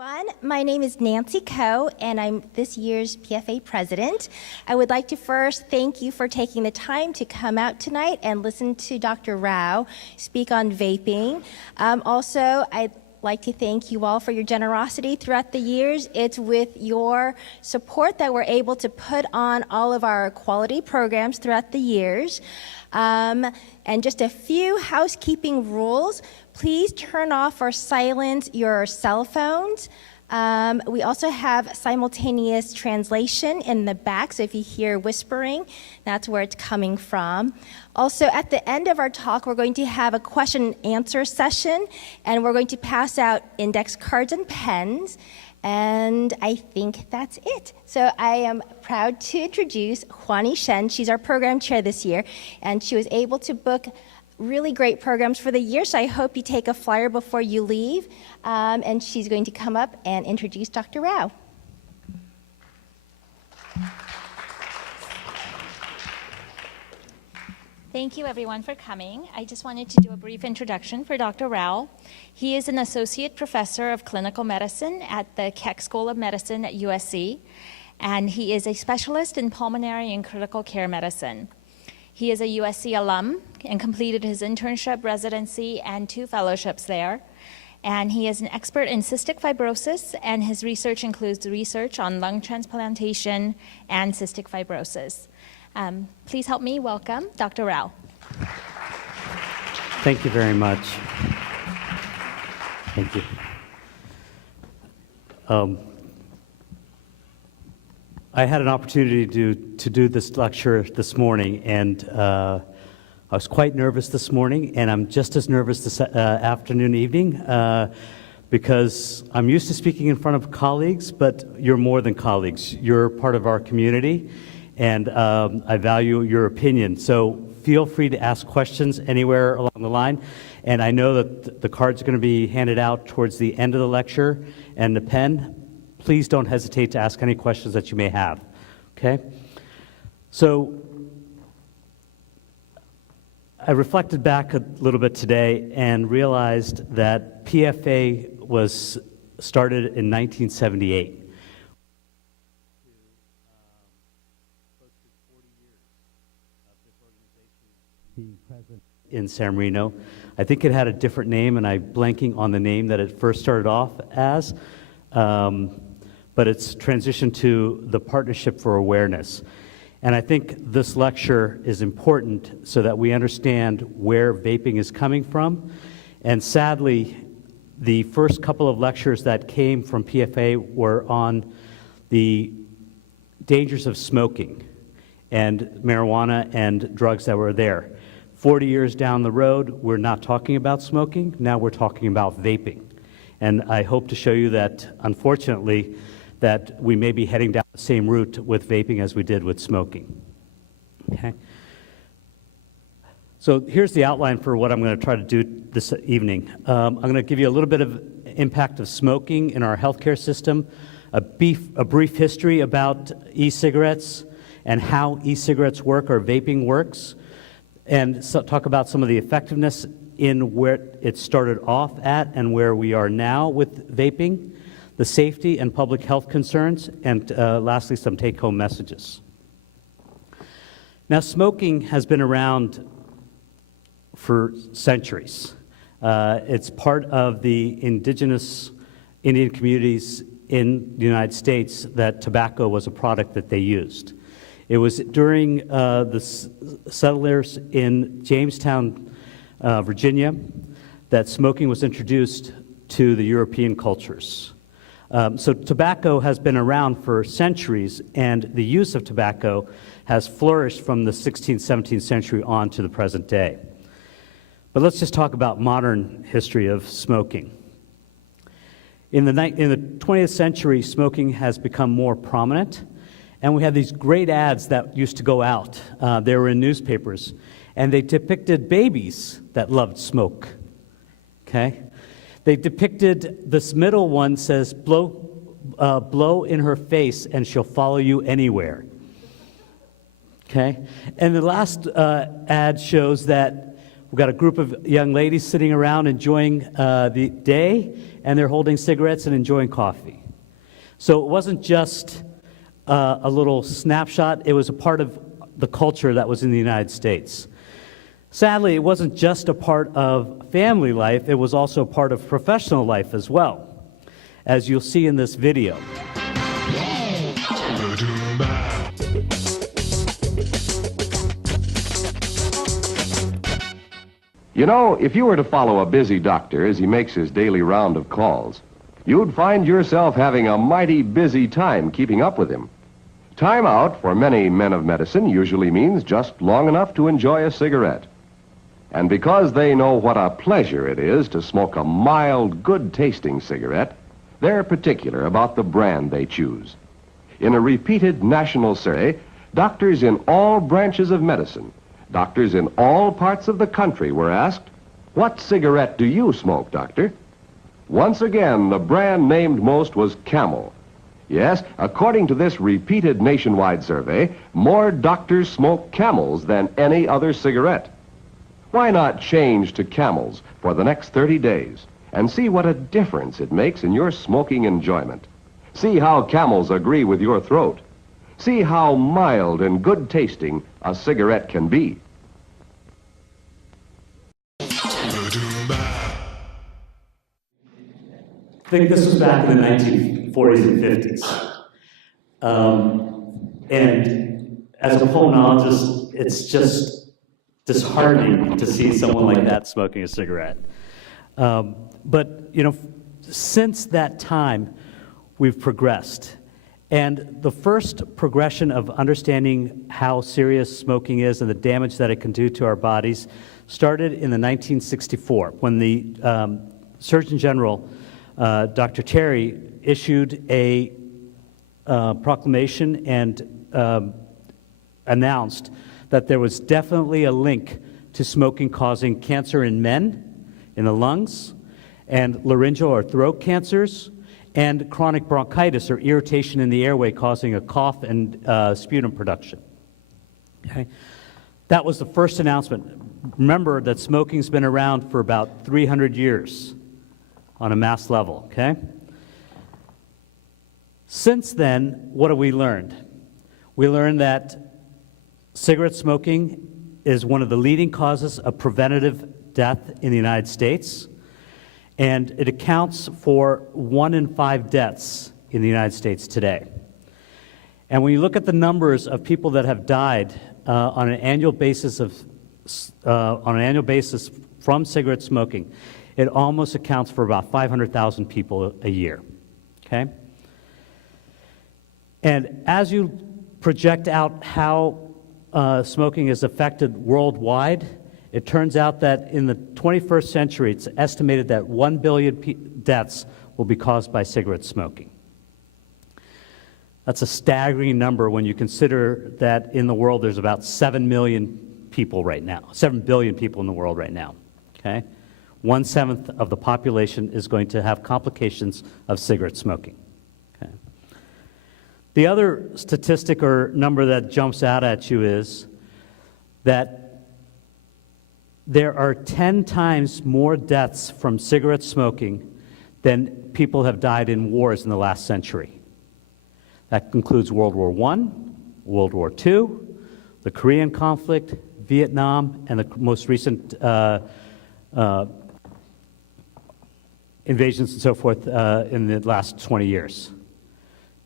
everyone. My name is Nancy Coe, and I'm this year's PFA president. I would like to first thank you for taking the time to come out tonight and listen to Dr. Rao speak on vaping. Also, I'd like to thank you all for your generosity throughout the years. It's with your support that we're able to put on all of our quality programs throughout the years. And just a few housekeeping rules. Please turn off or silence your cell phones. We also have simultaneous translation in the back, so if you hear whispering, that's where it's coming from. Also, at the end of our talk, we're going to have a question and answer session, and we're going to pass out index cards and pens, and I think that's it. So I am proud to introduce Huani Shen. She's our program chair this year, and she was able to book really great programs for the year, so I hope you take a flyer before you leave. And she's going to come up and introduce Dr. Rao. Thank you everyone for coming. I just wanted to do a brief introduction for Dr. Rao. He is an associate professor of clinical medicine at the Keck School of Medicine at USC, and he is a specialist in pulmonary and critical care medicine. He is a USC alum and completed his internship, residency, and 2 fellowships there. And he is an expert in cystic fibrosis, and his research includes research on lung transplantation and cystic fibrosis. Please help me welcome Dr. Rao. Thank you very much. Thank you. I had an opportunity to do this lecture this morning, and I was quite nervous this morning, and I'm just as nervous this afternoon, evening, because I'm used to speaking in front of colleagues, but you're more than colleagues. You're part of our community, and I value your opinion. So feel free to ask questions anywhere along the line, and I know that the cards are going to be handed out towards the end of the lecture, and the pen. Please don't hesitate to ask any questions that you may have, okay? So I reflected back a little bit today and realized that PFA was started in 1978. Being present in San Marino. I think it had a different name, and I'm blanking on the name that it first started off as. But it's transitioned to the Partnership for Awareness. And I think this lecture is important so that we understand where vaping is coming from. And sadly, the first couple of lectures that came from PFA were on the dangers of smoking and marijuana and drugs that were there. 40 years down the road, we're not talking about smoking, now we're talking about vaping. And I hope to show you that, unfortunately, that we may be heading down the same route with vaping as we did with smoking. Okay? So here's the outline for what I'm going to try to do this evening. I'm going to give you a little bit of impact of smoking in our healthcare system, a brief history about e-cigarettes and how e-cigarettes work or vaping works, and so talk about some of the effectiveness in where it started off at and where we are now with vaping, the safety and public health concerns, and lastly, some take-home messages. Now, smoking has been around for centuries. It's part of the indigenous Indian communities in the United States that tobacco was a product that they used. It was during the settlers in Jamestown, Virginia, that smoking was introduced to the European cultures. So tobacco has been around for centuries, and the use of tobacco has flourished from the 16th, 17th century on to the present day. But let's just talk about modern history of smoking. In the 20th century, smoking has become more prominent, and we have these great ads that used to go out. They were in newspapers, and they depicted babies that loved smoke, okay? They depicted, this middle one says, blow in her face and she'll follow you anywhere. Okay? And the last ad shows that we've got a group of young ladies sitting around enjoying the day, and they're holding cigarettes and enjoying coffee. So it wasn't just a little snapshot, it was a part of the culture that was in the United States. Sadly, it wasn't just a part of family life, it was also a part of professional life as well, as you'll see in this video. You know, if you were to follow a busy doctor as he makes his daily round of calls, you'd find yourself having a mighty busy time keeping up with him. Time out for many men of medicine usually means just long enough to enjoy a cigarette. And because they know what a pleasure it is to smoke a mild, good-tasting cigarette, they're particular about the brand they choose. In a repeated national survey, doctors in all branches of medicine, doctors in all parts of the country were asked, "What cigarette do you smoke, doctor?" Once again, the brand named most was Camel. Yes, according to this repeated nationwide survey, more doctors smoke Camels than any other cigarette. Why not change to Camels for the next 30 days and see what a difference it makes in your smoking enjoyment? See how Camels agree with your throat. See how mild and good tasting a cigarette can be. I think this was back in the 1940s and 50s. And as a pulmonologist, it's just disheartening to see someone like that smoking a cigarette. But, you know, since that time, we've progressed. And the first progression of understanding how serious smoking is and the damage that it can do to our bodies started in the 1964 when the Surgeon General, Dr. Terry, issued a proclamation and announced that there was definitely a link to smoking causing cancer in men, in the lungs, and laryngeal or throat cancers, and chronic bronchitis or irritation in the airway causing a cough and sputum production. Okay? That was the first announcement. Remember that smoking's been around for about 300 years on a mass level, okay? Since then, what have we learned? We learned that cigarette smoking is one of the leading causes of preventative death in the United States, and it accounts for 1 in 5 deaths in the United States today. And when you look at the numbers of people that have died on an annual basis from cigarette smoking, it almost accounts for about 500,000 people a year, okay? And as you project out how smoking is affected worldwide, it turns out that in the 21st century, it's estimated that 1 billion deaths will be caused by cigarette smoking. That's a staggering number when you consider that in the world there's about 7 million people right now, 7 billion people in the world right now, okay? 1/7 of the population is going to have complications of cigarette smoking. Okay. The other statistic or number that jumps out at you is that there are 10 times more deaths from cigarette smoking than people have died in wars in the last century. That includes World War I, World War II, the Korean conflict, Vietnam, and the most recent invasions and so forth in the last 20 years.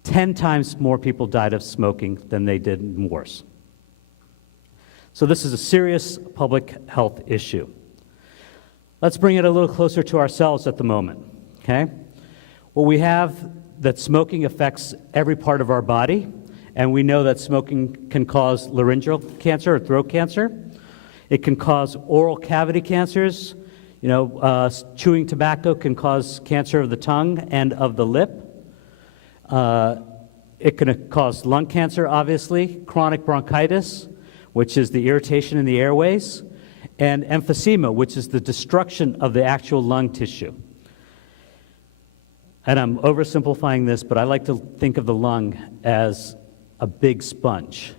10 times more people died of smoking than they did in wars. So this is a serious public health issue. Let's bring it a little closer to ourselves at the moment, okay? Well, we have that smoking affects every part of our body, and we know that smoking can cause laryngeal cancer or throat cancer. It can cause oral cavity cancers. You know, chewing tobacco can cause cancer of the tongue and of the lip. It can cause lung cancer, obviously, chronic bronchitis, which is the irritation in the airways, and emphysema, which is the destruction of the actual lung tissue. And I'm oversimplifying this, but I like to think of the lung as a big sponge.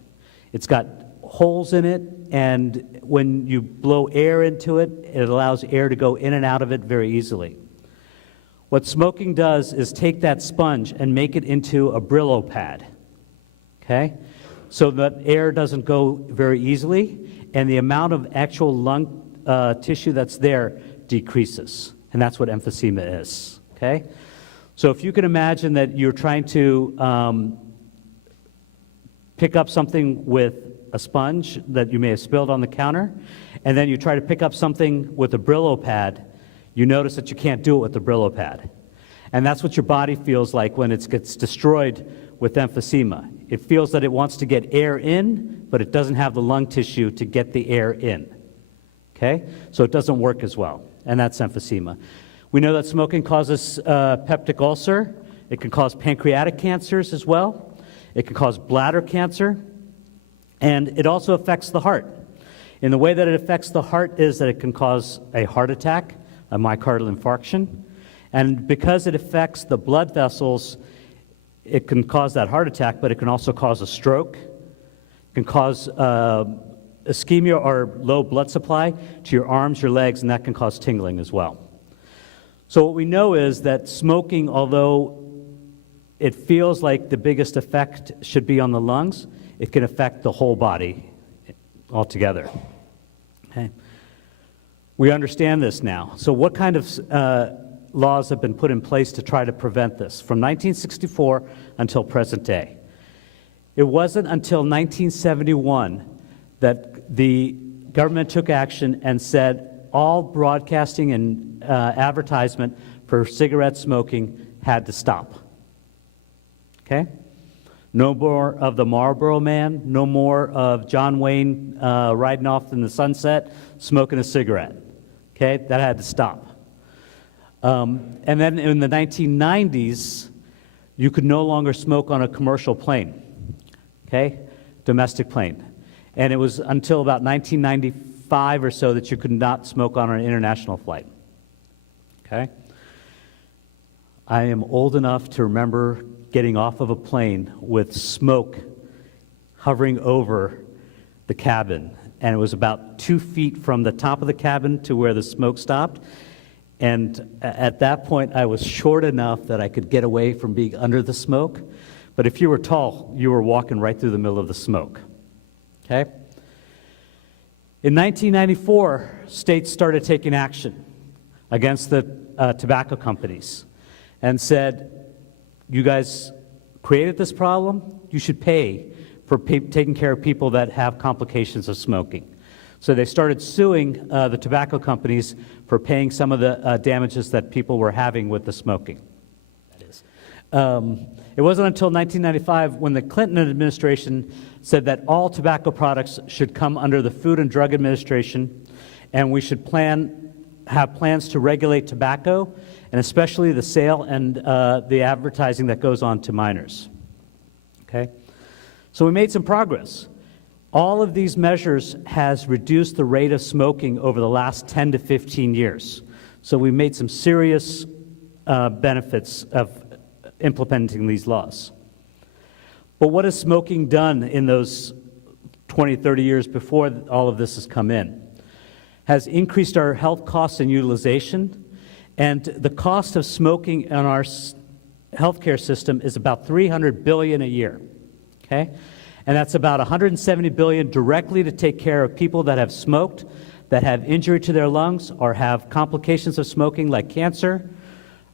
It's got holes in it, and when you blow air into it, it allows air to go in and out of it very easily. What smoking does is take that sponge and make it into a Brillo pad, okay? So that air doesn't go very easily, and the amount of actual lung tissue that's there decreases. And that's what emphysema is, okay? So if you can imagine that you're trying to pick up something with a sponge that you may have spilled on the counter, and then you try to pick up something with a Brillo pad, you notice that you can't do it with the Brillo pad. And that's what your body feels like when it gets destroyed with emphysema. It feels that it wants to get air in, but it doesn't have the lung tissue to get the air in. Okay? So it doesn't work as well, and that's emphysema. We know that smoking causes peptic ulcer. It can cause pancreatic cancers as well. It can cause bladder cancer, and it also affects the heart. And the way that it affects the heart is that it can cause a heart attack, a myocardial infarction, and because it affects the blood vessels, it can cause that heart attack, but it can also cause a stroke. It can cause ischemia or low blood supply to your arms, your legs, and that can cause tingling as well. So what we know is that smoking, although it feels like the biggest effect should be on the lungs, it can affect the whole body altogether. Okay. We understand this now. So what kind of laws have been put in place to try to prevent this from 1964 until present day? It wasn't until 1971 that the government took action and said all broadcasting and advertisement for cigarette smoking had to stop. Okay? No more of the Marlboro Man, no more of John Wayne riding off in the sunset smoking a cigarette. Okay? That had to stop. And then in the 1990s, you could no longer smoke on a commercial plane, okay, domestic plane. And it was until about 1995 or so that you could not smoke on an international flight, okay? I am old enough to remember getting off of a plane with smoke hovering over the cabin, and it was about 2 feet from the top of the cabin to where the smoke stopped. And at that point, I was short enough that I could get away from being under the smoke. But if you were tall, you were walking right through the middle of the smoke. Okay? In 1994, states started taking action against the tobacco companies and said, you guys created this problem, you should pay for taking care of people that have complications of smoking. So they started suing the tobacco companies for paying some of the damages that people were having with the smoking. That is. It wasn't until 1995 when the Clinton administration said that all tobacco products should come under the Food and Drug Administration, and we should have plans to regulate tobacco, and especially the sale and the advertising that goes on to minors. Okay? So we made some progress. All of these measures has reduced the rate of smoking over the last 10 to 15 years. So we made some serious benefits of implementing these laws. But what has smoking done in those 20, 30 years before all of this has come in? Has increased our health costs and utilization, and the cost of smoking in our healthcare system is about $300 billion a year, okay? And that's about $170 billion directly to take care of people that have smoked, that have injury to their lungs, or have complications of smoking like cancer,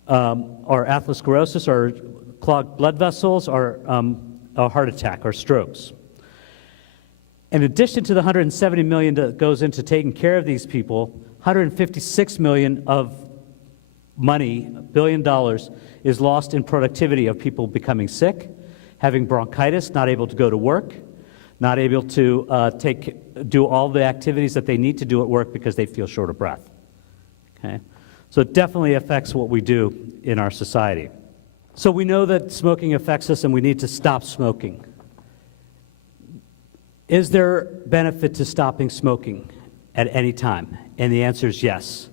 or atherosclerosis, or clogged blood vessels, or a heart attack, or strokes. In addition to the $170 million that goes into taking care of these people, $156 million of money, $1 billion, is lost in productivity of people becoming sick, having bronchitis, not able to go to work, not able to do all the activities that they need to do at work because they feel short of breath. Okay? So it definitely affects what we do in our society. So we know that smoking affects us and we need to stop smoking. Is there benefit to stopping smoking at any time? And the answer is yes.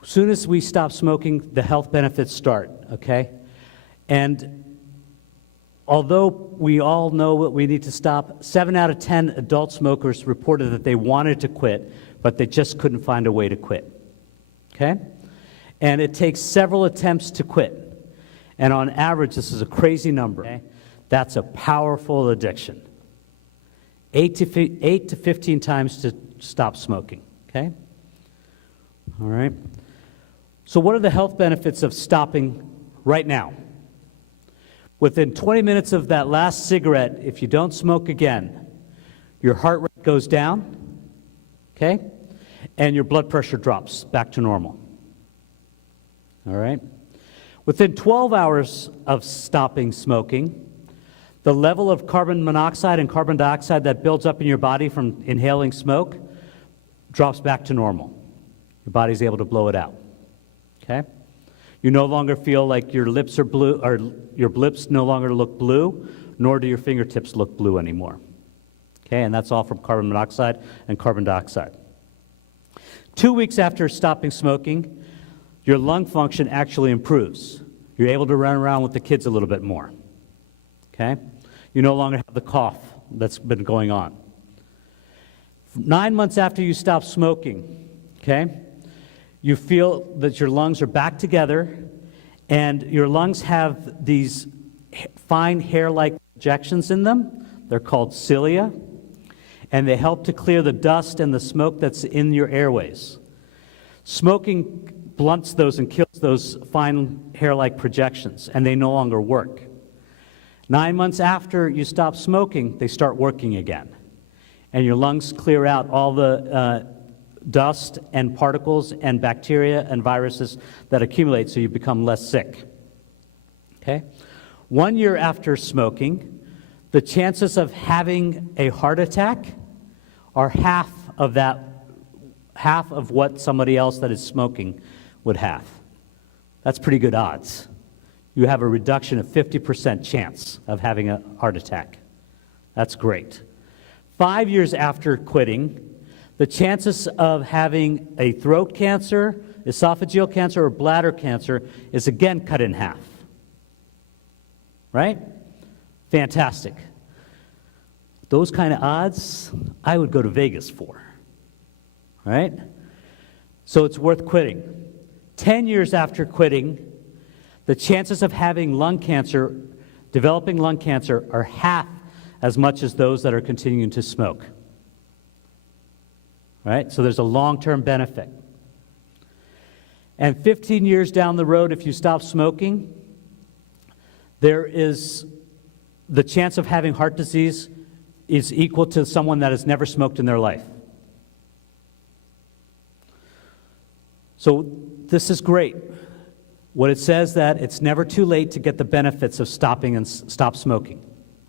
As soon as we stop smoking, the health benefits start, okay? And although we all know what we need to stop, 7 out of 10 adult smokers reported that they wanted to quit, but they just couldn't find a way to quit, okay? And it takes several attempts to quit. And on average, this is a crazy number. Okay? That's a powerful addiction. 8 to 15 times to stop smoking, okay? All right. So what are the health benefits of stopping right now? Within 20 minutes of that last cigarette, if you don't smoke again, your heart rate goes down, okay? And your blood pressure drops back to normal. All right? Within 12 hours of stopping smoking, the level of carbon monoxide and carbon dioxide that builds up in your body from inhaling smoke drops back to normal. Your body's able to blow it out. Okay? You no longer feel like your lips are blue, or your lips no longer look blue, nor do your fingertips look blue anymore. Okay? And that's all from carbon monoxide and carbon dioxide. 2 weeks after stopping smoking, your lung function actually improves. You're able to run around with the kids a little bit more. Okay? You no longer have the cough that's been going on. 9 months after you stop smoking, okay, you feel that your lungs are back together, and your lungs have these fine hair-like projections in them. They're called cilia, and they help to clear the dust and the smoke that's in your airways. Smoking blunts those and kills those fine hair-like projections, and they no longer work. 9 months after you stop smoking, they start working again. And your lungs clear out all the dust and particles and bacteria and viruses that accumulate, so you become less sick. Okay? 1 year after smoking, the chances of having a heart attack are half of what somebody else that is smoking would have. That's pretty good odds. You have a reduction of 50% chance of having a heart attack. That's great. 5 years after quitting, the chances of having a throat cancer, esophageal cancer, or bladder cancer is again cut in half. Right? Fantastic. Those kind of odds, I would go to Vegas for. Right? So it's worth quitting. 10 years after quitting, the chances of having lung cancer, developing lung cancer, are half as much as those that are continuing to smoke. Right? So there's a long-term benefit. And 15 years down the road, if you stop smoking, there is the chance of having heart disease is equal to someone that has never smoked in their life. So this is great. What it says that it's never too late to get the benefits of stopping and stop smoking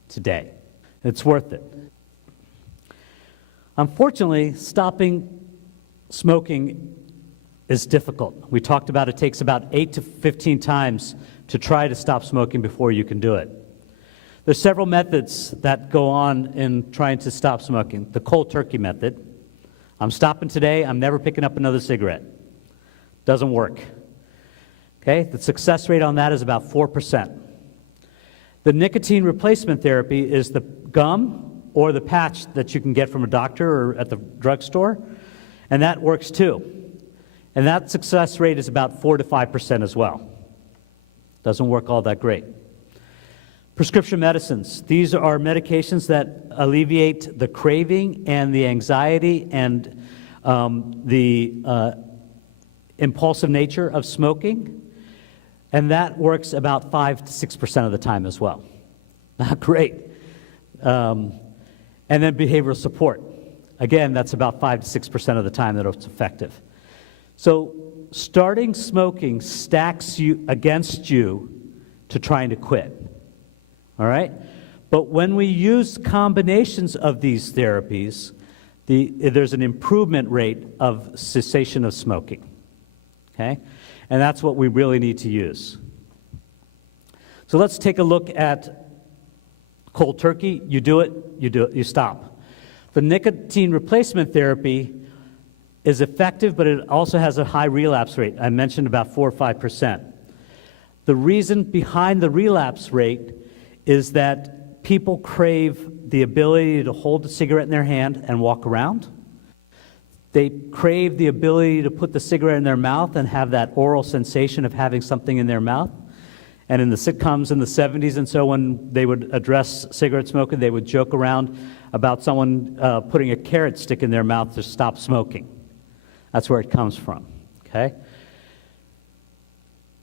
today. It's worth it. Unfortunately, stopping smoking is difficult. We talked about it takes about 8 to 15 times to try to stop smoking before you can do it. There's several methods that go on in trying to stop smoking. The cold turkey method. I'm stopping today, I'm never picking up another cigarette. Doesn't work. Okay, the success rate on that is about 4%. The nicotine replacement therapy is the gum or the patch that you can get from a doctor or at the drugstore, and that works too. And that success rate is about 4 to 5% as well. Doesn't work all that great. Prescription medicines. These are medications that alleviate the craving and the anxiety and the impulsive nature of smoking. And that works about 5 to 6% of the time as well. Not great. And then behavioral support. Again, that's about 5 to 6% of the time that it's effective. So starting smoking stacks you against you to trying to quit. All right? But when we use combinations of these therapies, there's an improvement rate of cessation of smoking. Okay? And that's what we really need to use. So let's take a look at cold turkey. You do it, you stop. The nicotine replacement therapy is effective, but it also has a high relapse rate. I mentioned about 4 or 5%. The reason behind the relapse rate is that people crave the ability to hold a cigarette in their hand and walk around. They crave the ability to put the cigarette in their mouth and have that oral sensation of having something in their mouth. And in the sitcoms in the 70s and so, when they would address cigarette smoking, they would joke around about someone putting a carrot stick in their mouth to stop smoking. That's where it comes from, okay?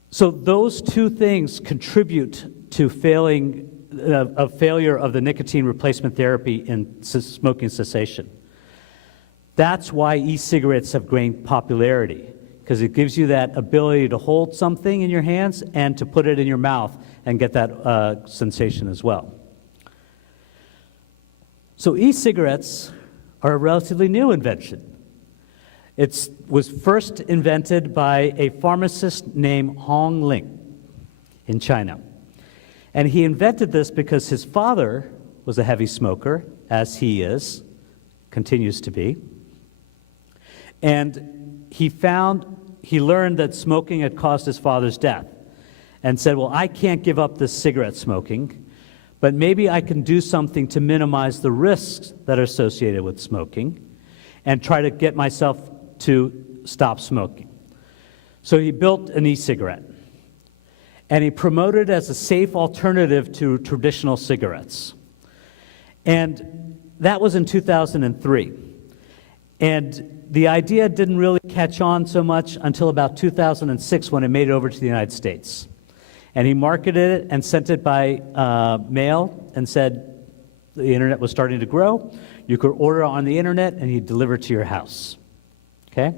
So those two things contribute to failure of the nicotine replacement therapy in smoking cessation. That's why e-cigarettes have gained popularity, because it gives you that ability to hold something in your hands and to put it in your mouth and get that sensation as well. So e-cigarettes are a relatively new invention. It was first invented by a pharmacist named Hong Ling in China. And he invented this because his father was a heavy smoker, as he is, continues to be. And he learned that smoking had caused his father's death and said, well, I can't give up this cigarette smoking, but maybe I can do something to minimize the risks that are associated with smoking and try to get myself to stop smoking. So he built an e-cigarette, and he promoted it as a safe alternative to traditional cigarettes. And that was in 2003. And the idea didn't really catch on so much until about 2006, when it made it over to the United States. And he marketed it and sent it by mail and said the internet was starting to grow. You could order on the internet, and he'd deliver it to your house. Okay?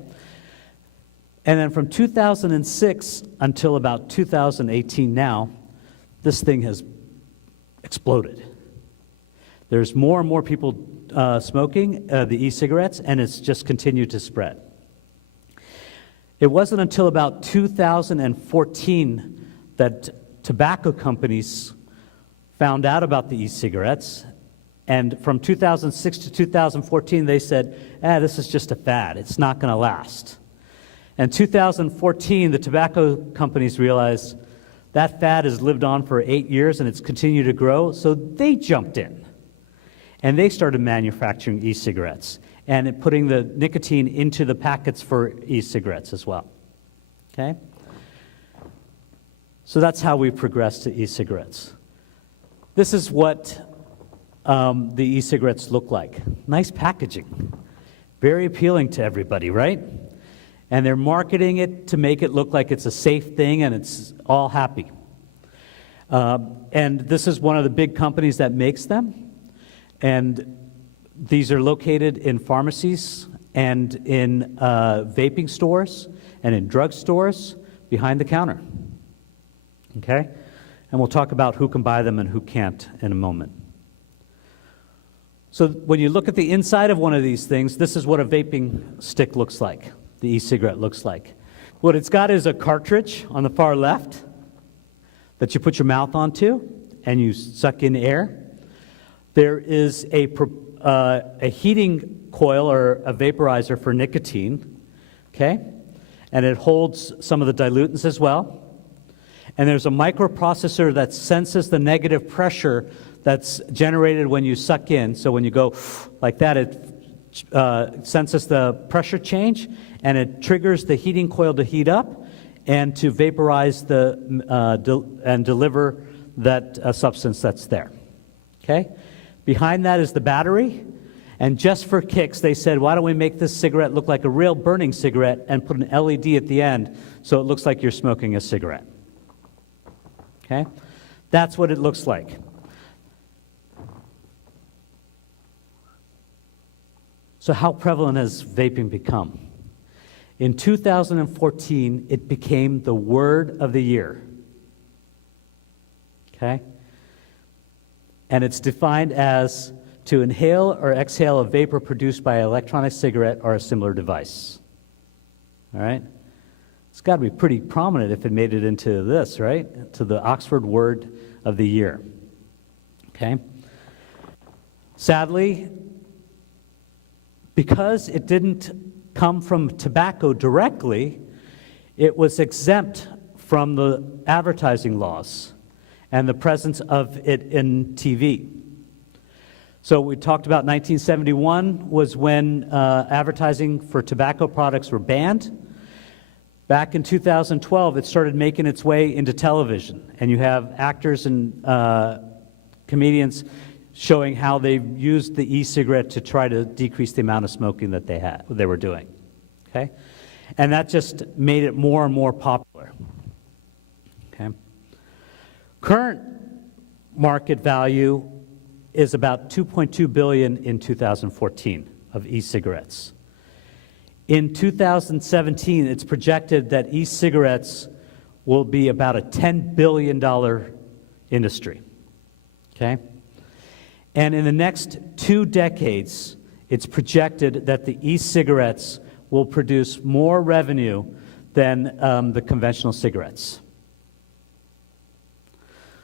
And then from 2006 until about 2018 now, this thing has exploded. There's more and more people smoking the e-cigarettes, and it's just continued to spread. It wasn't until about 2014 that tobacco companies found out about the e-cigarettes, and from 2006 to 2014 they said, this is just a fad, it's not going to last. In 2014, the tobacco companies realized that fad has lived on for 8 years and it's continued to grow, so they jumped in. And they started manufacturing e-cigarettes and putting the nicotine into the packets for e-cigarettes as well. Okay? So that's how we progressed to e-cigarettes. This is what the e-cigarettes look like. Nice packaging. Very appealing to everybody, right? And they're marketing it to make it look like it's a safe thing and it's all happy. And this is one of the big companies that makes them. And these are located in pharmacies and in vaping stores and in drugstores behind the counter. Okay? And we'll talk about who can buy them and who can't in a moment. So when you look at the inside of one of these things, this is what a vaping stick looks like, the e-cigarette looks like. What it's got is a cartridge on the far left that you put your mouth onto and you suck in air. There is a heating coil or a vaporizer for nicotine, okay? And it holds some of the dilutants as well. And there's a microprocessor that senses the negative pressure that's generated when you suck in. So when you go like that, it senses the pressure change, and it triggers the heating coil to heat up and to vaporize and deliver that substance that's there. Okay? Behind that is the battery, and just for kicks, they said, why don't we make this cigarette look like a real burning cigarette and put an LED at the end so it looks like you're smoking a cigarette. Okay? That's what it looks like. So how prevalent has vaping become? In 2014, it became the word of the year. Okay? And it's defined as to inhale or exhale a vapor produced by an electronic cigarette or a similar device. All right? It's got to be pretty prominent if it made it into this, right? To the Oxford Word of the Year. Okay? Sadly, because it didn't come from tobacco directly, it was exempt from the advertising laws and the presence of it in TV. So we talked about 1971 was when advertising for tobacco products were banned. Back in 2012, it started making its way into television, and you have actors and comedians showing how they've used the e-cigarette to try to decrease the amount of smoking that they were doing. Okay, and that just made it more and more popular. Okay, current market value is about $2.2 billion in 2014 of e-cigarettes. In 2017, it's projected that e-cigarettes will be about a $10 billion industry, okay? And in the next 2 decades, it's projected that the e-cigarettes will produce more revenue than the conventional cigarettes.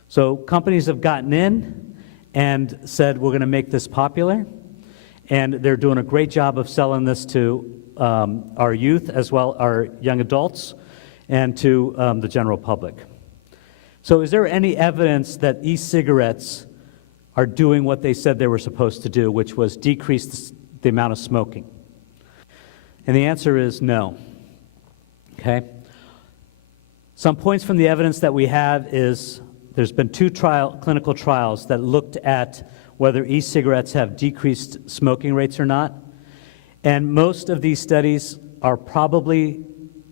So companies have gotten in and said, we're going to make this popular, and they're doing a great job of selling this to our youth, as well our young adults, and to the general public. So is there any evidence that e-cigarettes are doing what they said they were supposed to do, which was decrease the amount of smoking? And the answer is no. Okay? Some points from the evidence that we have is there's been 2 clinical trials that looked at whether e-cigarettes have decreased smoking rates or not. And most of these studies are probably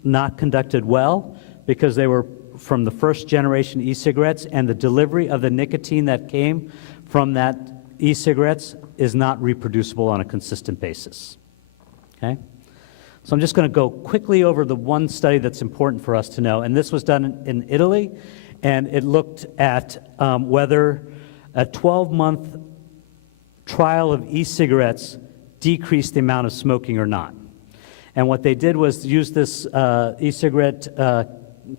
not conducted well because they were from the first generation e-cigarettes, and the delivery of the nicotine that came from that e-cigarettes is not reproducible on a consistent basis. Okay? So I'm just going to go quickly over the one study that's important for us to know, and this was done in Italy, and it looked at whether a 12-month trial of e-cigarettes decreased the amount of smoking or not. And what they did was use this e-cigarette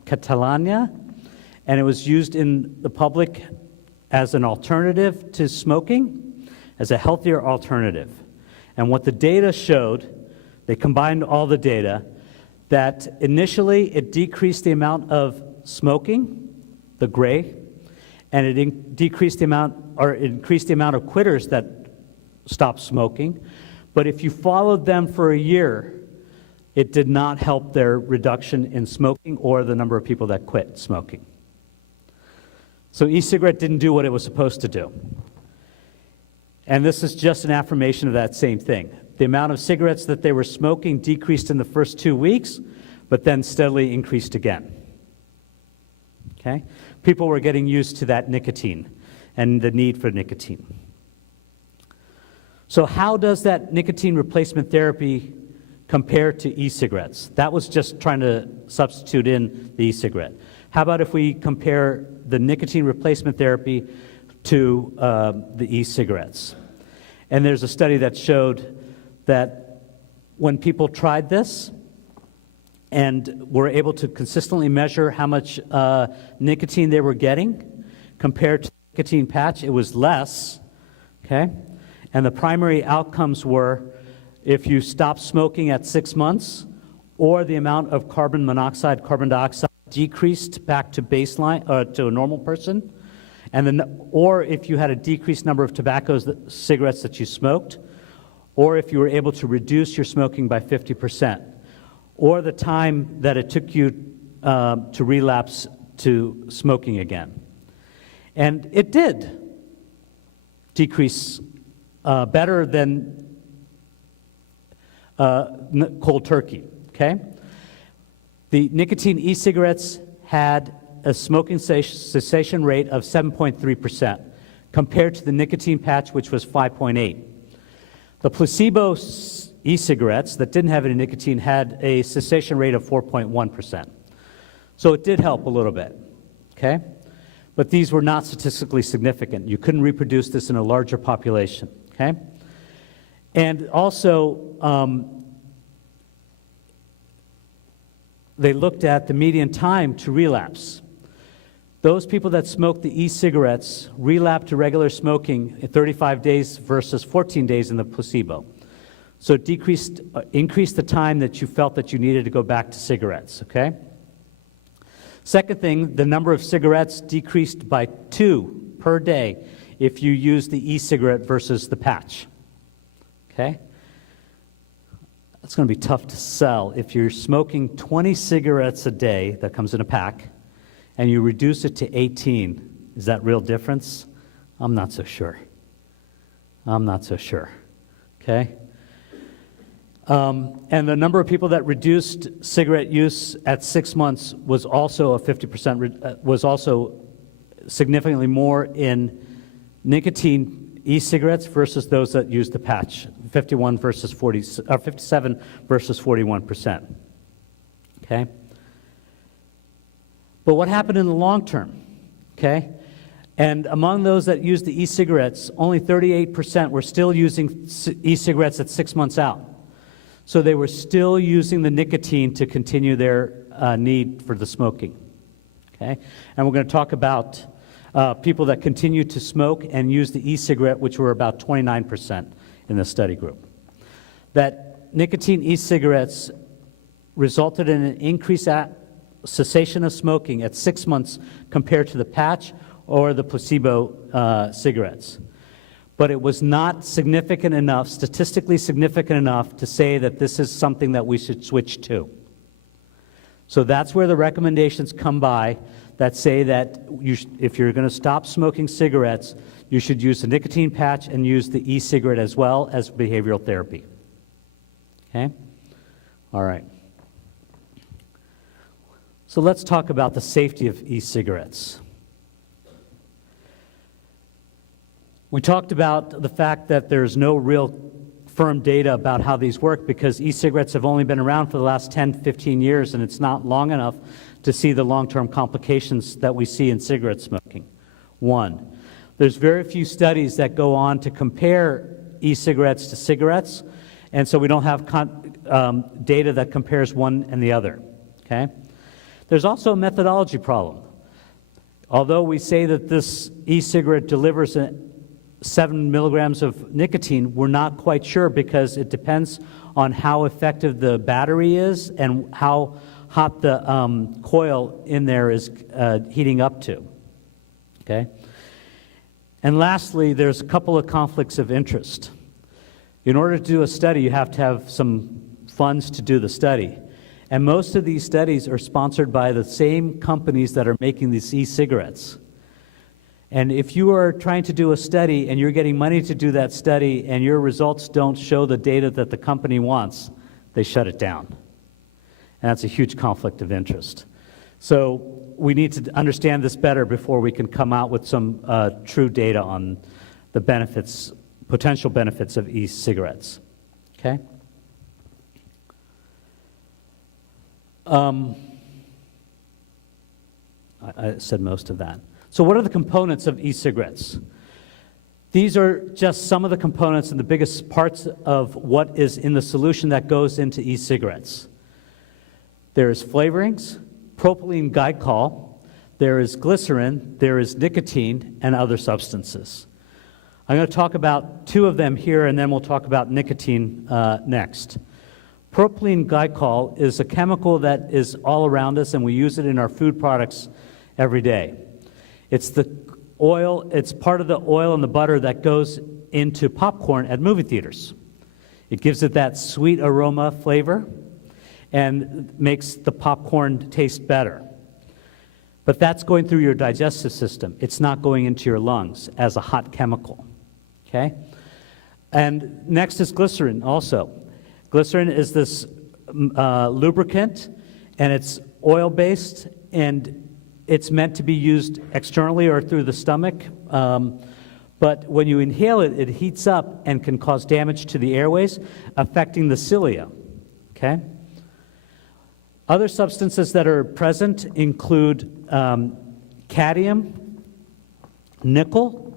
Catalania, and it was used in the public as an alternative to smoking, as a healthier alternative. And what the data showed, they combined all the data, that initially it decreased the amount of smoking, the gray, and it decreased the amount, or increased the amount of quitters that stopped smoking. But if you followed them for a year, it did not help their reduction in smoking or the number of people that quit smoking. So e-cigarette didn't do what it was supposed to do. And this is just an affirmation of that same thing. The amount of cigarettes that they were smoking decreased in the first 2 weeks, but then steadily increased again. Okay? People were getting used to that nicotine and the need for nicotine. So how does that nicotine replacement therapy compare to e-cigarettes? That was just trying to substitute in the e-cigarette. How about if we compare the nicotine replacement therapy to the e-cigarettes? And there's a study that showed that when people tried this and were able to consistently measure how much nicotine they were getting compared to the nicotine patch, it was less, okay? And the primary outcomes were if you stopped smoking at 6 months, or the amount of carbon monoxide, carbon dioxide decreased back to baseline, to a normal person, and then, or if you had a decreased number of cigarettes that you smoked, or if you were able to reduce your smoking by 50%, or the time that it took you to relapse to smoking again. And it did decrease better than cold turkey, okay? The nicotine e-cigarettes had a smoking cessation rate of 7.3% compared to the nicotine patch, which was 5.8. The placebo e-cigarettes that didn't have any nicotine had a cessation rate of 4.1%. So it did help a little bit, okay? But these were not statistically significant. You couldn't reproduce this in a larger population, okay? And also, they looked at the median time to relapse. Those people that smoked the e-cigarettes relapsed to regular smoking in 35 days versus 14 days in the placebo. So it increased the time that you felt that you needed to go back to cigarettes, okay? Second thing, the number of cigarettes decreased by 2 per day if you use the e-cigarette versus the patch. Okay? It's going to be tough to sell. If you're smoking 20 cigarettes a day, that comes in a pack, and you reduce it to 18, is that real difference? I'm not so sure. I'm not so sure. Okay? And the number of people that reduced cigarette use at 6 months was also a 50%, was also significantly more in nicotine e-cigarettes versus those that used the patch, 57 versus 41%. Okay? But what happened in the long term? Okay? And among those that used the e-cigarettes, only 38% were still using e-cigarettes at 6 months out. So they were still using the nicotine to continue their need for the smoking. Okay? And we're going to talk about people that continue to smoke and use the e-cigarette, which were about 29% in the study group. That nicotine e-cigarettes resulted in an increased cessation of smoking at 6 months compared to the patch or the placebo cigarettes. But it was not significant enough, statistically significant enough, to say that this is something that we should switch to. So that's where the recommendations come by that say that if you're going to stop smoking cigarettes, you should use the nicotine patch and use the e-cigarette as well as behavioral therapy. Okay? All right. So let's talk about the safety of e-cigarettes. We talked about the fact that there's no real firm data about how these work because e-cigarettes have only been around for the last 10, 15 years, and it's not long enough to see the long-term complications that we see in cigarette smoking. One, there's very few studies that go on to compare e-cigarettes to cigarettes, and so we don't have data that compares one and the other. Okay? There's also a methodology problem. Although we say that this e-cigarette delivers 7 milligrams of nicotine, we're not quite sure because it depends on how effective the battery is and how hot the coil in there is heating up to. Okay? And lastly, there's a couple of conflicts of interest. In order to do a study, you have to have some funds to do the study. And most of these studies are sponsored by the same companies that are making these e-cigarettes. And if you are trying to do a study and you're getting money to do that study and your results don't show the data that the company wants, they shut it down. And that's a huge conflict of interest. So we need to understand this better before we can come out with some true data on the benefits, potential benefits of e-cigarettes. Okay? I said most of that. So what are the components of e-cigarettes? These are just some of the components and the biggest parts of what is in the solution that goes into e-cigarettes. There is flavorings, propylene glycol, there is glycerin, there is nicotine, and other substances. I'm going to talk about two of them here, and then we'll talk about nicotine next. Propylene glycol is a chemical that is all around us, and we use it in our food products every day. It's the oil, it's part of the oil and the butter that goes into popcorn at movie theaters. It gives it that sweet aroma flavor and makes the popcorn taste better. But that's going through your digestive system. It's not going into your lungs as a hot chemical. Okay? And next is glycerin also. Glycerin is this lubricant, and it's oil-based, and it's meant to be used externally or through the stomach, but when you inhale it, it heats up and can cause damage to the airways, affecting the cilia. Okay? Other substances that are present include cadmium, nickel,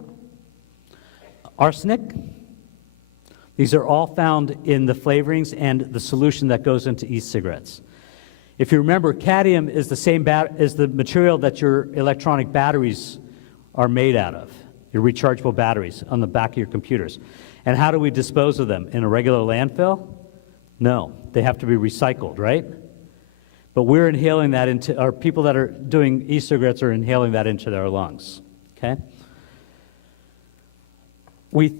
arsenic. These are all found in the flavorings and the solution that goes into e-cigarettes. If you remember, cadmium is the same is the material that your electronic batteries are made out of, your rechargeable batteries on the back of your computers. And how do we dispose of them? In a regular landfill? No, they have to be recycled, right? But we're inhaling that into, or people that are doing e-cigarettes are inhaling that into their lungs, okay? We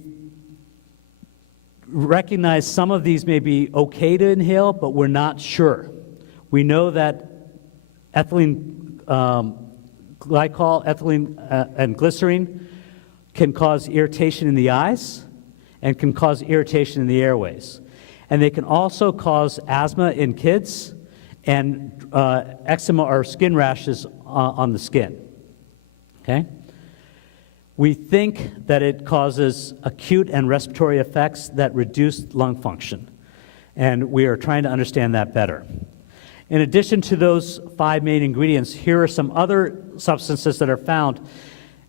recognize some of these may be okay to inhale, but we're not sure. We know that ethylene glycol, ethylene, and glycerine can cause irritation in the eyes and can cause irritation in the airways. And they can also cause asthma in kids and eczema or skin rashes on the skin. Okay? We think that it causes acute and respiratory effects that reduce lung function, and we are trying to understand that better. In addition to those 5 main ingredients, here are some other substances that are found,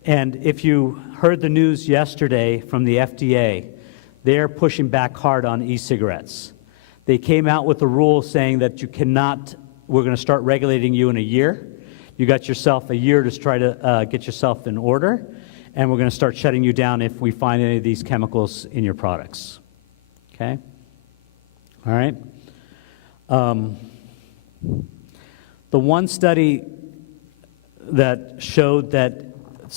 and if you heard the news yesterday from the FDA, they're pushing back hard on e-cigarettes. They came out with a rule saying that you cannot, we're going to start regulating you in a year. You got yourself a year to try to get yourself in order, and we're going to start shutting you down if we find any of these chemicals in your products. Okay? All right? The one study that showed that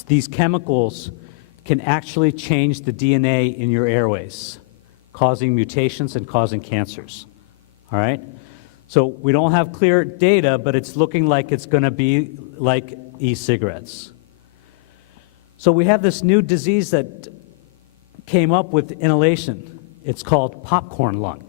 these chemicals can actually change the DNA in your airways, causing mutations and causing cancers. All right? So we don't have clear data, but it's looking like it's going to be like e-cigarettes. So we have this new disease that came up with inhalation. It's called popcorn lung.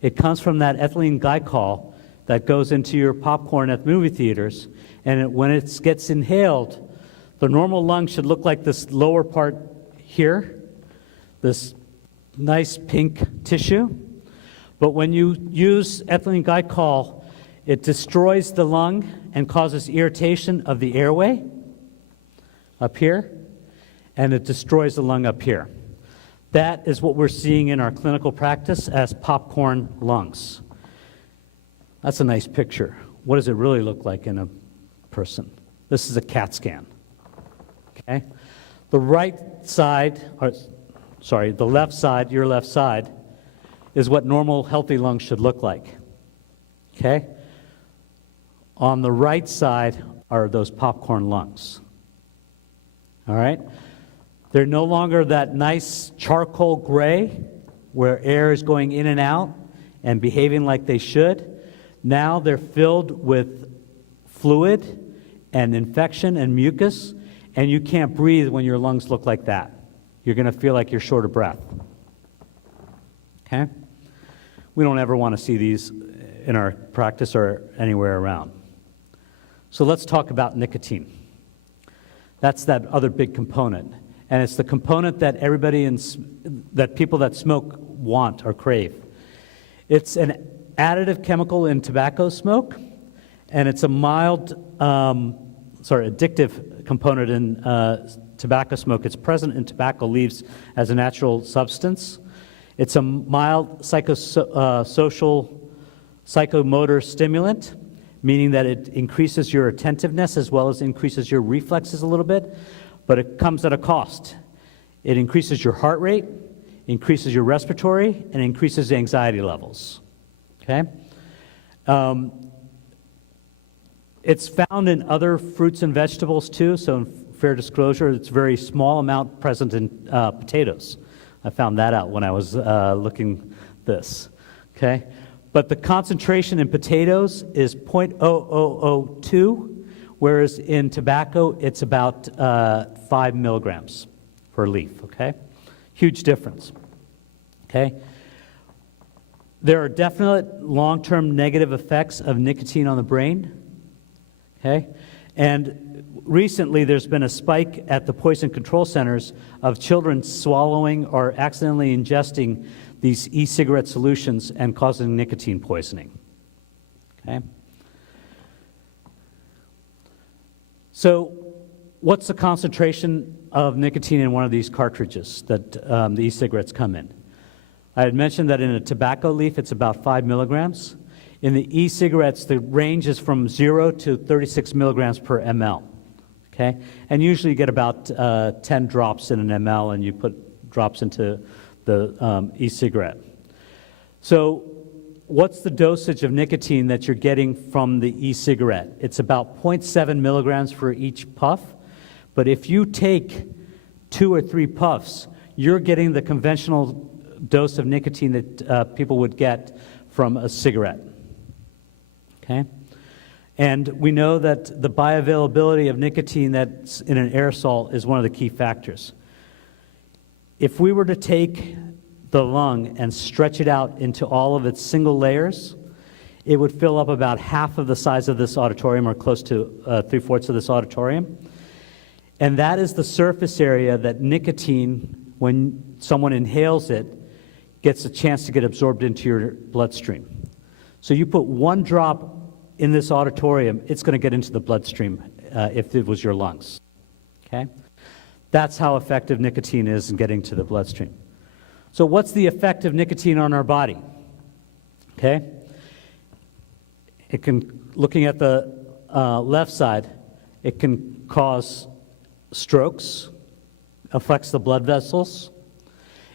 It comes from that ethylene glycol that goes into your popcorn at movie theaters, and when it gets inhaled, the normal lung should look like this lower part here, this nice pink tissue. But when you use ethylene glycol, it destroys the lung and causes irritation of the airway up here, and it destroys the lung up here. That is what we're seeing in our clinical practice as popcorn lungs. That's a nice picture. What does it really look like in a person? This is a CAT scan. Okay? The right side, or sorry, the left side, your left side, is what normal healthy lungs should look like. Okay? On the right side are those popcorn lungs. All right? They're no longer that nice charcoal gray where air is going in and out and behaving like they should. Now they're filled with fluid and infection and mucus, and you can't breathe when your lungs look like that. You're going to feel like you're short of breath. Okay? We don't ever want to see these in our practice or anywhere around. So let's talk about nicotine. That's that other big component. And it's the component that that people that smoke want or crave. It's an additive chemical in tobacco smoke, and it's a mild, addictive component in tobacco smoke. It's present in tobacco leaves as a natural substance. It's a mild psychomotor stimulant, meaning that it increases your attentiveness as well as increases your reflexes a little bit, but it comes at a cost. It increases your heart rate, increases your respiratory, and increases anxiety levels. Okay? It's found in other fruits and vegetables too, so in fair disclosure, it's a very small amount present in potatoes. I found that out when I was looking this. Okay? But the concentration in potatoes is 0.0002, whereas in tobacco, it's about 5 milligrams per leaf, okay? Huge difference, okay? There are definite long-term negative effects of nicotine on the brain, okay? And recently, there's been a spike at the poison control centers of children swallowing or accidentally ingesting these e-cigarette solutions and causing nicotine poisoning, okay? So what's the concentration of nicotine in one of these cartridges that the e-cigarettes come in? I had mentioned that in a tobacco leaf, it's about 5 milligrams. In the e-cigarettes, the range is from 0 to 36 milligrams per ml, okay? And usually you get about 10 drops in an ml, and you put drops into the e-cigarette. So what's the dosage of nicotine that you're getting from the e-cigarette? It's about 0.7 milligrams for each puff, but if you take 2 or 3 puffs, you're getting the conventional dose of nicotine that people would get from a cigarette. Okay? And we know that the bioavailability of nicotine that's in an aerosol is one of the key factors. If we were to take the lung and stretch it out into all of its single layers, it would fill up about half of the size of this auditorium, or close to 3/4 of this auditorium. And that is the surface area that nicotine, when someone inhales it, gets a chance to get absorbed into your bloodstream. So you put one drop in this auditorium, it's going to get into the bloodstream if it was your lungs. Okay? That's how effective nicotine is in getting to the bloodstream. So what's the effect of nicotine on our body? Okay? It can, looking at the left side, it can cause strokes, affects the blood vessels.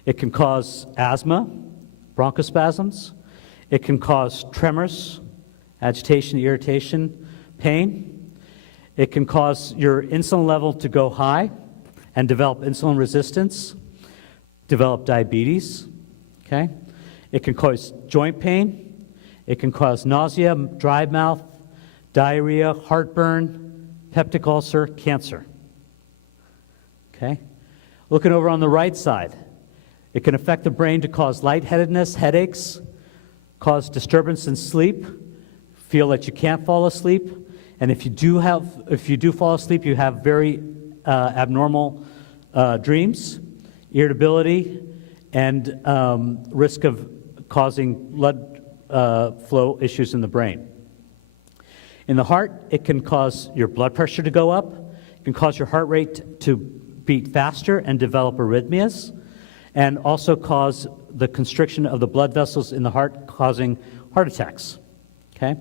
It can cause asthma, bronchospasms. It can cause tremors, agitation, irritation, pain. It can cause your insulin level to go high and develop insulin resistance, develop diabetes, okay? It can cause joint pain. It can cause nausea, dry mouth, diarrhea, heartburn, peptic ulcer, cancer, okay? Looking over on the right side, it can affect the brain to cause lightheadedness, headaches, cause disturbance in sleep, feel that you can't fall asleep, and if you do fall asleep, you have very abnormal dreams, irritability, and risk of causing blood flow issues in the brain. In the heart, it can cause your blood pressure to go up, it can cause your heart rate to beat faster and develop arrhythmias, and also cause the constriction of the blood vessels in the heart, causing heart attacks. Okay?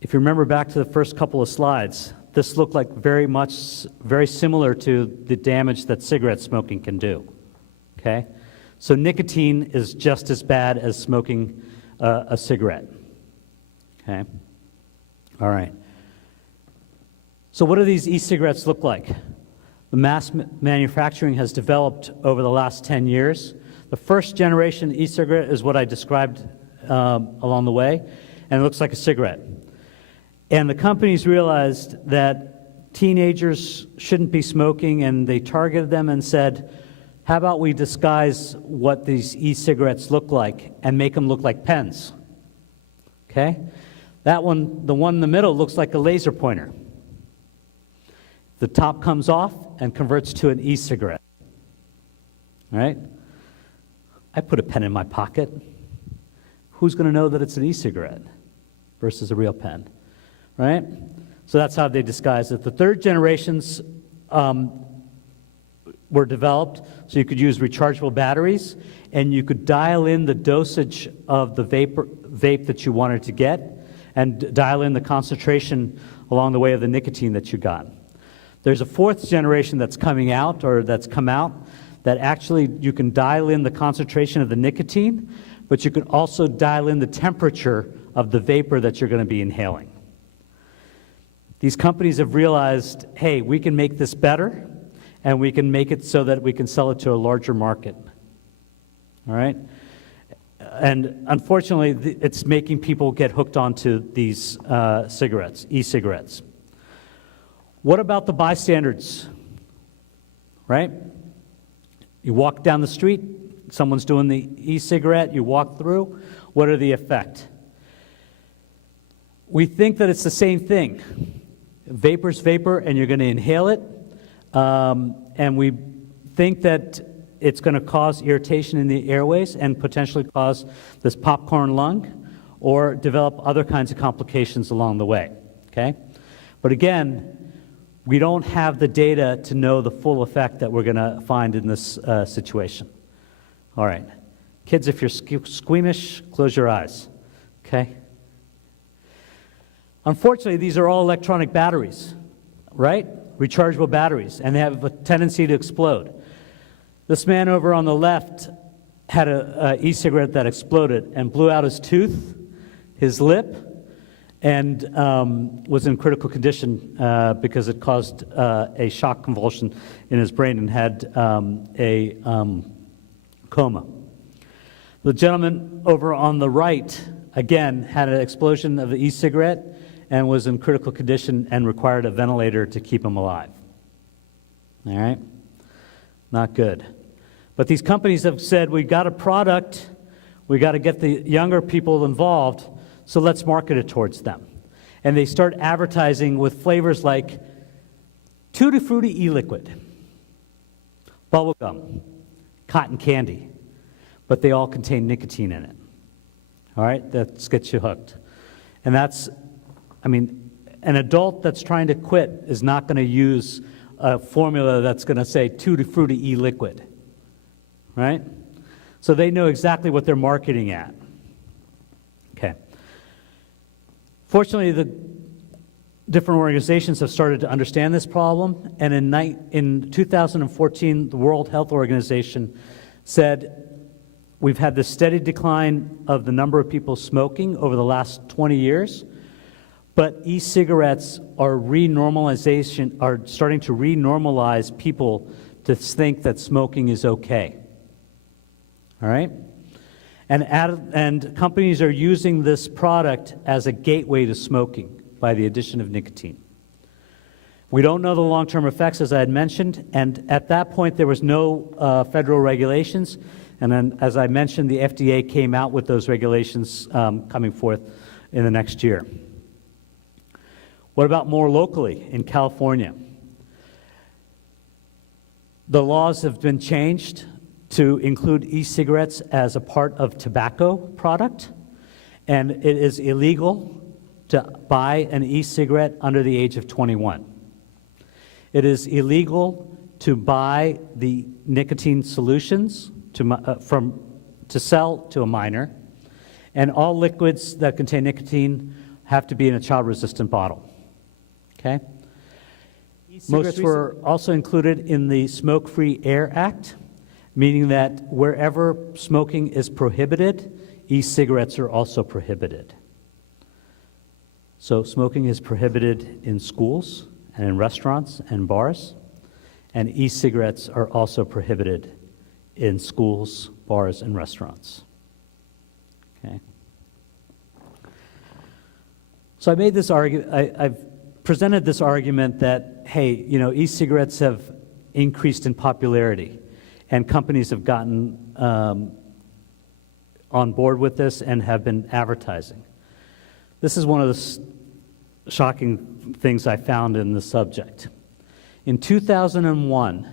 If you remember back to the first couple of slides, this looked like very similar to the damage that cigarette smoking can do. Okay? So nicotine is just as bad as smoking a cigarette. Okay? All right. So what do these e-cigarettes look like? The mass manufacturing has developed over the last 10 years. The first generation e-cigarette is what I described along the way, and it looks like a cigarette. And the companies realized that teenagers shouldn't be smoking, and they targeted them and said, how about we disguise what these e-cigarettes look like and make them look like pens? Okay? That one, the one in the middle, looks like a laser pointer. The top comes off and converts to an e-cigarette. All right? I put a pen in my pocket. Who's going to know that it's an e-cigarette versus a real pen? Right? So that's how they disguise it. The third generations were developed so you could use rechargeable batteries, and you could dial in the dosage of the vape that you wanted to get, and dial in the concentration along the way of the nicotine that you got. There's a fourth generation that's coming out, or that's come out, that actually you can dial in the concentration of the nicotine, but you can also dial in the temperature of the vapor that you're going to be inhaling. These companies have realized, hey, we can make this better, and we can make it so that we can sell it to a larger market. All right? And unfortunately, it's making people get hooked onto these cigarettes, e-cigarettes. What about the bystanders? Right? You walk down the street, someone's doing the e-cigarette, you walk through, what are the effect? We think that it's the same thing. Vapor's vapor, and you're going to inhale it, and we think that it's going to cause irritation in the airways and potentially cause this popcorn lung or develop other kinds of complications along the way. Okay? But again, we don't have the data to know the full effect that we're going to find in this situation. All right. Kids, if you're squeamish, close your eyes. Okay? Unfortunately, these are all electronic batteries, right? Rechargeable batteries, and they have a tendency to explode. This man over on the left had an e-cigarette that exploded and blew out his tooth, his lip, and was in critical condition because it caused a shock convulsion in his brain and had a coma. The gentleman over on the right, again, had an explosion of the e-cigarette and was in critical condition and required a ventilator to keep him alive. All right? Not good. But these companies have said, we got a product, we got to get the younger people involved, so let's market it towards them. And they start advertising with flavors like Tutti Frutti e-liquid, bubblegum, cotton candy, but they all contain nicotine in it. All right, that gets you hooked. And that's, I mean, an adult that's trying to quit is not going to use a formula that's going to say Tutti Frutti e-liquid, right? So they know exactly what they're marketing at. Okay. Fortunately, the different organizations have started to understand this problem, and in 2014, the World Health Organization said, we've had this steady decline of the number of people smoking over the last 20 years, but e-cigarettes are starting to renormalize people to think that smoking is okay. All right? And companies are using this product as a gateway to smoking by the addition of nicotine. We don't know the long-term effects, as I had mentioned, and at that point there was no federal regulations, and then, as I mentioned, the FDA came out with those regulations coming forth in the next year. What about more locally in California? The laws have been changed to include e-cigarettes as a part of tobacco product, and it is illegal to buy an e-cigarette under the age of 21. It is illegal to buy the nicotine solutions to sell to a minor, and all liquids that contain nicotine have to be in a child-resistant bottle. Okay? Most were also included in the Smoke-Free Air Act, meaning that wherever smoking is prohibited, e-cigarettes are also prohibited. So smoking is prohibited in schools and in restaurants and bars, and e-cigarettes are also prohibited in schools, bars, and restaurants. Okay. So I made this argument, I've presented this argument that, hey, you know, e-cigarettes have increased in popularity, and companies have gotten on board with this and have been advertising. This is one of the shocking things I found in the subject. In 2001,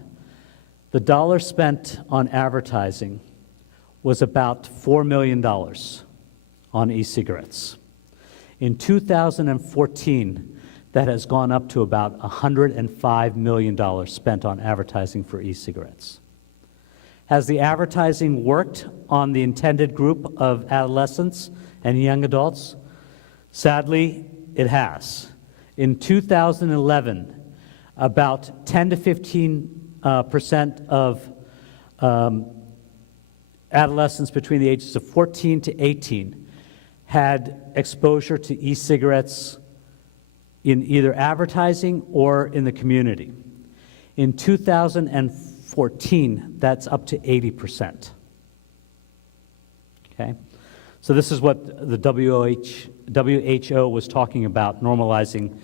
the dollar spent on advertising was about $4 million on e-cigarettes. In 2014, that has gone up to about $105 million spent on advertising for e-cigarettes. Has the advertising worked on the intended group of adolescents and young adults? Sadly, it has. In 2011, about 10 to 15% of adolescents between the ages of 14 to 18 had exposure to e-cigarettes in either advertising or in the community. In 2014, that's up to 80%. Okay? So this is what the WHO was talking about, normalizing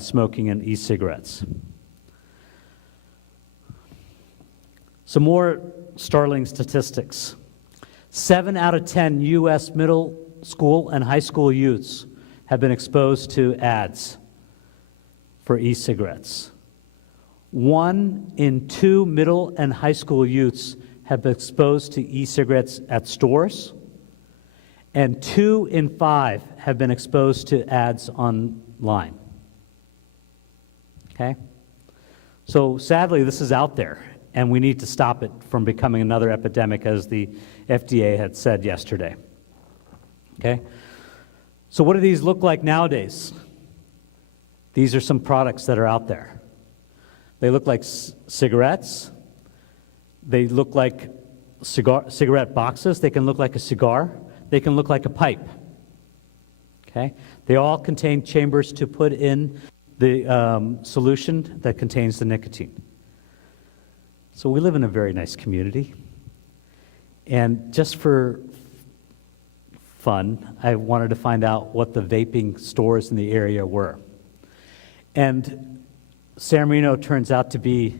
smoking and e-cigarettes. Some more startling statistics. 7 out of 10 U.S. middle school and high school youths have been exposed to ads for e-cigarettes. 1 in 2 middle and high school youths have been exposed to e-cigarettes at stores, and 2 in 5 have been exposed to ads online. Okay? So sadly, this is out there, and we need to stop it from becoming another epidemic, as the FDA had said yesterday. Okay? So what do these look like nowadays? These are some products that are out there. They look like cigarettes. They look like cigarette boxes. They can look like a cigar. They can look like a pipe. Okay? They all contain chambers to put in the solution that contains the nicotine. So we live in a very nice community. And just for fun, I wanted to find out what the vaping stores in the area were. And San Marino turns out to be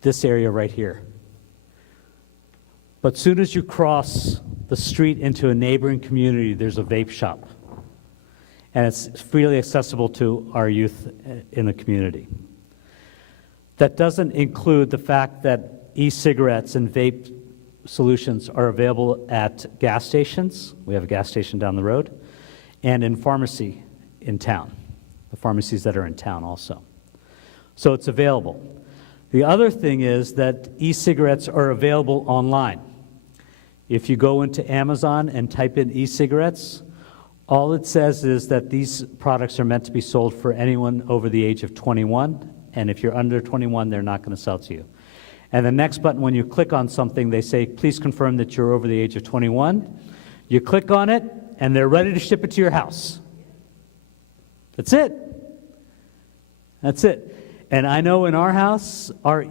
this area right here. But soon as you cross the street into a neighboring community, there's a vape shop. And it's freely accessible to our youth in the community. That doesn't include the fact that e-cigarettes and vape solutions are available at gas stations. We have a gas station down the road, and in pharmacy in town, the pharmacies that are in town also. So it's available. The other thing is that e-cigarettes are available online. If you go into Amazon and type in e-cigarettes, all it says is that these products are meant to be sold for anyone over the age of 21, and if you're under 21, they're not going to sell to you. And the next button, when you click on something, they say, please confirm that you're over the age of 21. You click on it, and they're ready to ship it to your house. That's it. That's it. And I know in our house, our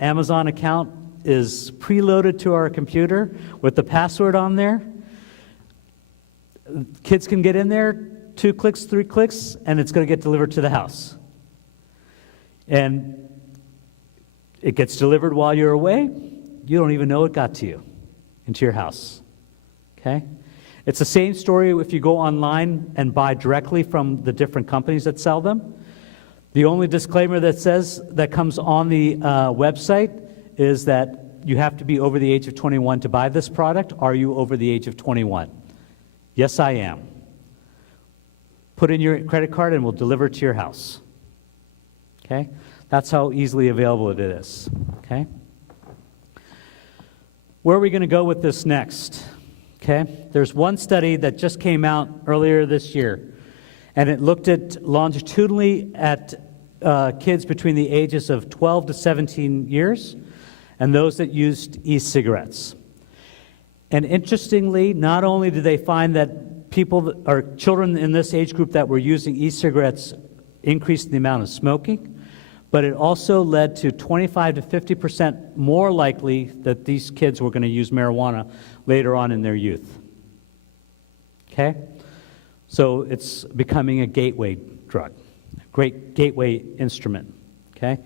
Amazon account is preloaded to our computer with the password on there. Kids can get in there, 2 clicks, 3 clicks, and it's going to get delivered to the house. And it gets delivered while you're away. You don't even know it got to you, into your house. Okay? It's the same story if you go online and buy directly from the different companies that sell them. The only disclaimer that comes on the website is that you have to be over the age of 21 to buy this product. Are you over the age of 21? Yes, I am. Put in your credit card and we'll deliver it to your house. Okay? That's how easily available it is. Okay? Where are we going to go with this next? Okay? There's one study that just came out earlier this year, and it looked at longitudinally at kids between the ages of 12 to 17 years and those that used e-cigarettes. And interestingly, not only did they find that children in this age group that were using e-cigarettes increased the amount of smoking, but it also led to 25 to 50% more likely that these kids were going to use marijuana later on in their youth. Okay? So it's becoming a gateway drug, a great gateway instrument. Okay?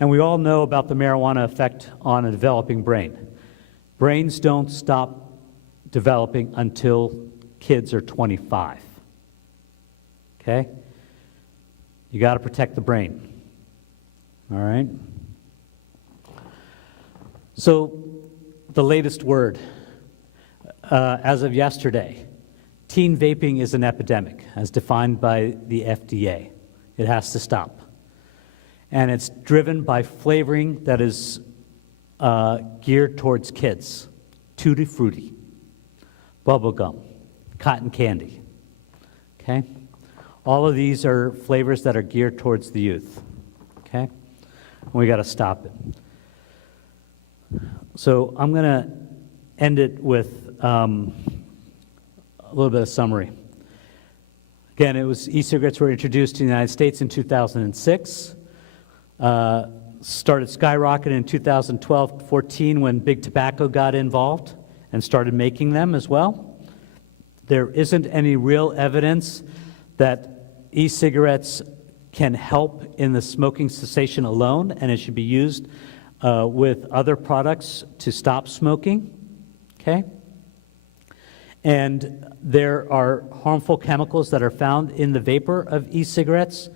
And we all know about the marijuana effect on a developing brain. Brains don't stop developing until kids are 25. Okay? You got to protect the brain. All right? So, the latest word. As of yesterday, teen vaping is an epidemic, as defined by the FDA. It has to stop. And it's driven by flavoring that is geared towards kids. Tutti Frutti, bubblegum, cotton candy. Okay? All of these are flavors that are geared towards the youth. Okay? And we got to stop it. So I'm going to end it with a little bit of summary. Again, it was e-cigarettes were introduced in the United States in 2006. Started skyrocketing in 2012-14 when Big Tobacco got involved and started making them as well. There isn't any real evidence that e-cigarettes can help in the smoking cessation alone, and it should be used with other products to stop smoking. Okay? And there are harmful chemicals that are found in the vapor of e-cigarettes,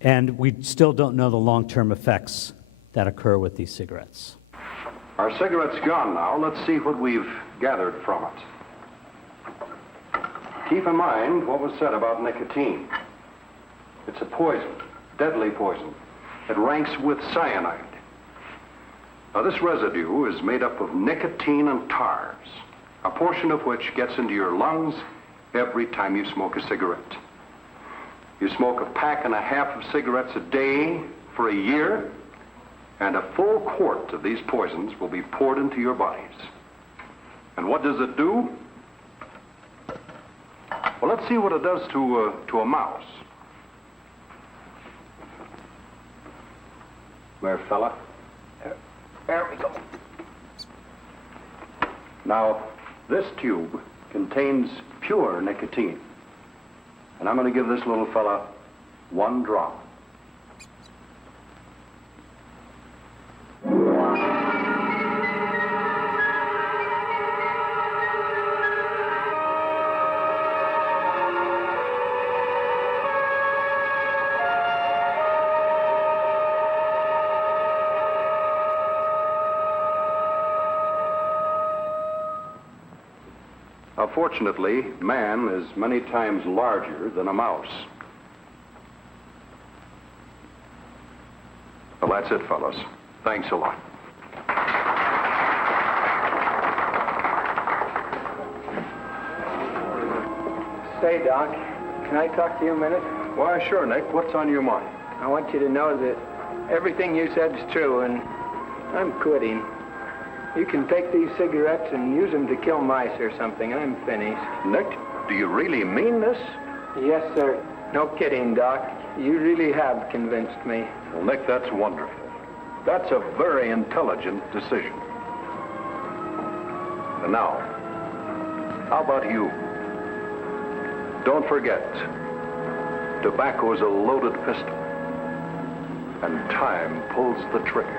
and we still don't know the long-term effects that occur with these cigarettes. Our cigarette's gone now. Let's see what we've gathered from it. Keep in mind what was said about nicotine. It's a poison, deadly poison. It ranks with cyanide. Now, this residue is made up of nicotine and tars, a portion of which gets into your lungs every time you smoke a cigarette. You smoke a pack and a half of cigarettes a day for a year, and a full quart of these poisons will be poured into your bodies. And what does it do? Well, let's see what it does to a mouse. There, fella. There we go. Now, this tube contains pure nicotine. And I'm going to give this little fella 1 drop. Fortunately, man is many times larger than a mouse. Well, that's it, fellas. Thanks a lot. Say, Doc, can I talk to you a minute? Why, sure, Nick. What's on your mind? I want you to know that everything you said is true, and I'm quitting. You can take these cigarettes and use them to kill mice or something. I'm finished. Nick, do you really mean this? Yes, sir. No kidding, Doc. You really have convinced me. Well, Nick, that's wonderful. That's a very intelligent decision. And now, how about you? Don't forget, tobacco's a loaded pistol, and time pulls the trigger.